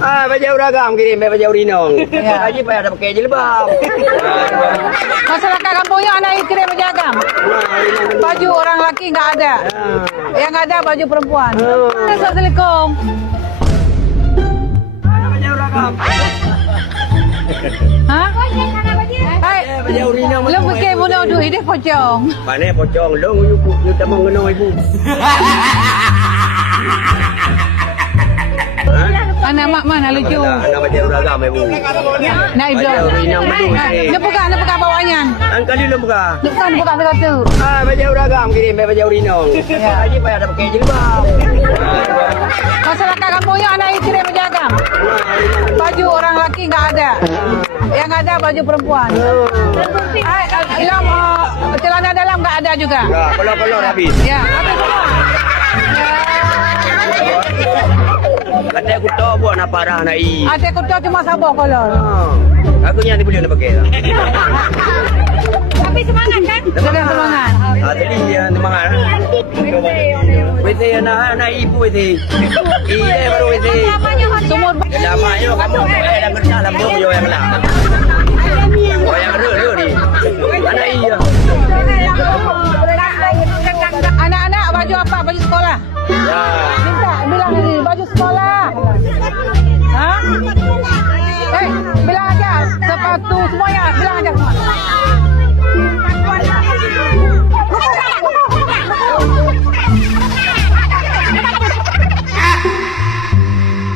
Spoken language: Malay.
Baju ragam kirim baju rinong. Haji payah ada pakai jilbab. Masyarakat kampungnya anak kirim baju agam. Baju orang laki nggak ada. Yang ada baju perempuan. Assalamualaikum. Baju ragam. Hah? Hai, Baju rinong. lu pakai bunuh duit dia pocong. Mana pocong long you tak mau ngeno ibu. Anak mak mana lucu. Anak baju ragam ibu. Nah, ibu. Nak buka bawahnya. Angkali lu buka. Bukan satu. Baju ragam kirim baju rinong. Haji payah ada pakai jilbab. Masyarakat kampungnya anak kirim baju agam. Baju orang laki nggak ada. Yang ada baju perempuan. Hai, Ilham, celana dalam nggak ada juga. Enggak, kolor habis. Ya, habis semua. Kata aku tahu buat nak parah nak i. Ada kuda cuma sabuk kolor. Aku yang boleh nak pakai. Tapi semangat kan? Semangat. Tadi dia semangat. Wete anak ibu wete. Iya baru wete. Sumur. Lamanya kamu yang kerja lambung yo yang lah. Oh yang dulu ni. Anak iya. Anak-anak baju apa? Baju sekolah. Ya.